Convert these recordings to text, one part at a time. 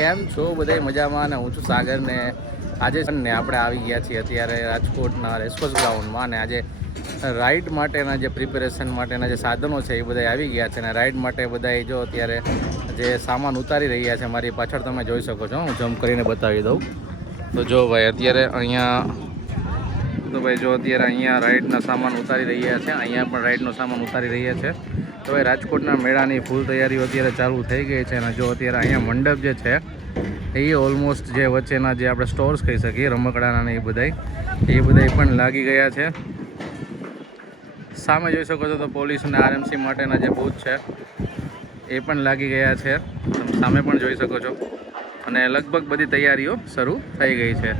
કેમ છો બધા મજામાં? અને હું છું સાગર ને આજે છે ને આપણે આવી ગયા છીએ અત્યારે રાજકોટના રેસકોર્સ ગ્રાઉન્ડમાં. અને આજે રાઇડ માટેના જે પ્રિપેરેશન માટેના જે સાધનો છે એ બધા આવી ગયા છે. અને રાઇડ માટે બધા જો અત્યારે જે સામાન ઉતારી રહ્યા છે મારી પાછળ તમે જોઈ શકો છો. હું જમ્પ કરીને બતાવી દઉં તો જો ભાઈ અત્યારે અહીંયા રાઇડના સામાન ઉતારી રહ્યા છે. અહીંયા પણ રાઇડનો સામાન ઉતારી રહ્યા છે. તો ભાઈ રાજકોટના મેળાની ફૂલ તૈયારીઓ અત્યારે ચાલુ થઈ ગઈ છે. અને જો અત્યારે અહીંયા મંડપ જે છે એ ઓલમોસ્ટ જે વચ્ચેના જે આપણે સ્ટોર્સ કહી શકીએ રમકડાના ને એ બધા પણ લાગી ગયા છે. સામે જોઈ શકો છો તો પોલીસ અને આરએમસી માટેના જે બૂથ છે એ પણ લાગી ગયા છે. તમે સામે પણ જોઈ શકો છો. અને લગભગ બધી તૈયારીઓ શરૂ થઈ ગઈ છે.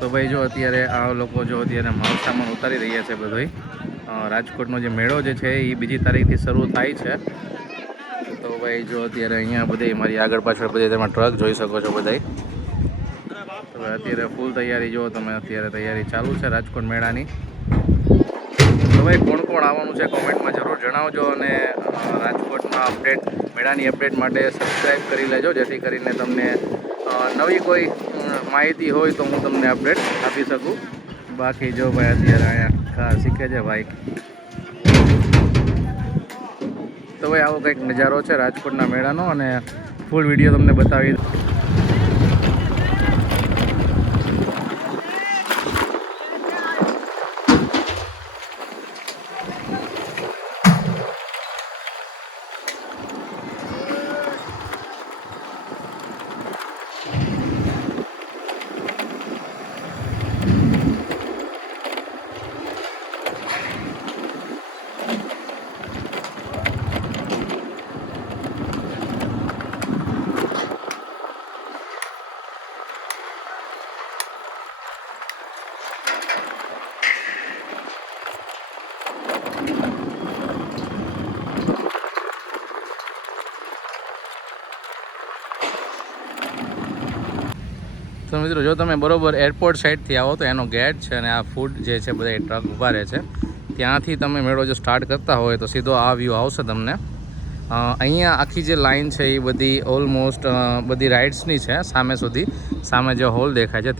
તો ભાઈ જો અત્યારે આ લોકો જો અત્યારે માલ સામાન ઉતારી રહ્યા છે બધોય. રાજકોટનો જે મેળો જે છે એ 2 તારીખથી શરૂ થાય છે. તો ભાઈ જો અત્યારે અહીંયા બધી મારી આગળ પાછળ બધી તમે ટ્રક જોઈ શકો છો બધાય. તો અત્યારે ફૂલ તૈયારી જો તમે અત્યારે તૈયારી ચાલુ છે રાજકોટ મેળાની. તો ભાઈ કોણ કોણ આવવાનું છે કોમેન્ટમાં જરૂર જણાવજો. અને રાજકોટના મેળાની અપડેટ માટે સબસ્ક્રાઈબ કરી લેજો, જેથી કરીને તમને નવી કોઈ માહિતી હોય તો હું તમને અપડેટ આપી શકું. બાકી જો ભાઈ અત્યારે અહીંયા કાર શીખે છે ભાઈ. તો ભાઈ આવો કંઈક નજારો છે રાજકોટના મેળાનો. અને ફૂલ વિડીયો તમને બતાવી તો મિત્રો જો તમે બરોબર એરપોર્ટ સાઈડથી આવો તો એનો ગેટ છે. અને આ ફૂડ જે છે બધા ટ્રક ઊભા રહે છે ત્યાંથી તમે મેળો જો સ્ટાર્ટ કરતા હોય તો સીધો આ વ્યૂ આવશે તમને. અહીંયા આખી જે લાઇન છે એ બધી ઓલમોસ્ટ બધી રાઇડ્સની છે. સામે જે હોલ દેખાય છે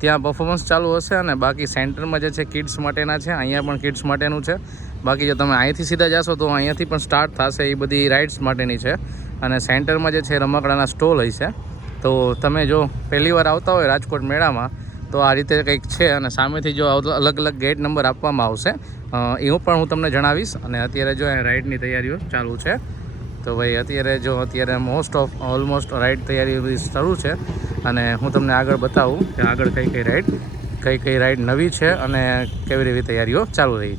ત્યાં પરફોર્મન્સ ચાલુ હશે. અને બાકી સેન્ટરમાં જે છે કિડ્સ માટેના છે. અહીંયા પણ કિડ્સ માટેનું છે. બાકી જો તમે અહીંથી સીધા જશો તો અહીંયાથી પણ સ્ટાર્ટ થશે એ બધી રાઇડ્સ માટેની છે. અને સેન્ટરમાં જે છે રમકડાના સ્ટોલ હશે. તો તમે જો પહેલી વાર આવતા હોય રાજકોટ મેળામાં તો આ રીતે કંઈક છે. અને સામેથી જો અલગ અલગ ગેટ નંબર આપવામાં આવશે એ પણ હું તમને જણાવીશ. અને અત્યારે જો રાઇડની તૈયારીઓ ચાલુ છે. તો ભાઈ અત્યારે ઓલમોસ્ટ રાઇડ તૈયારી શરૂ છે. અને હું તમને આગળ બતાવું કે આગળ કઈ રાઇડ નવી છે અને કેવી તૈયારીઓ ચાલુ રહી છે.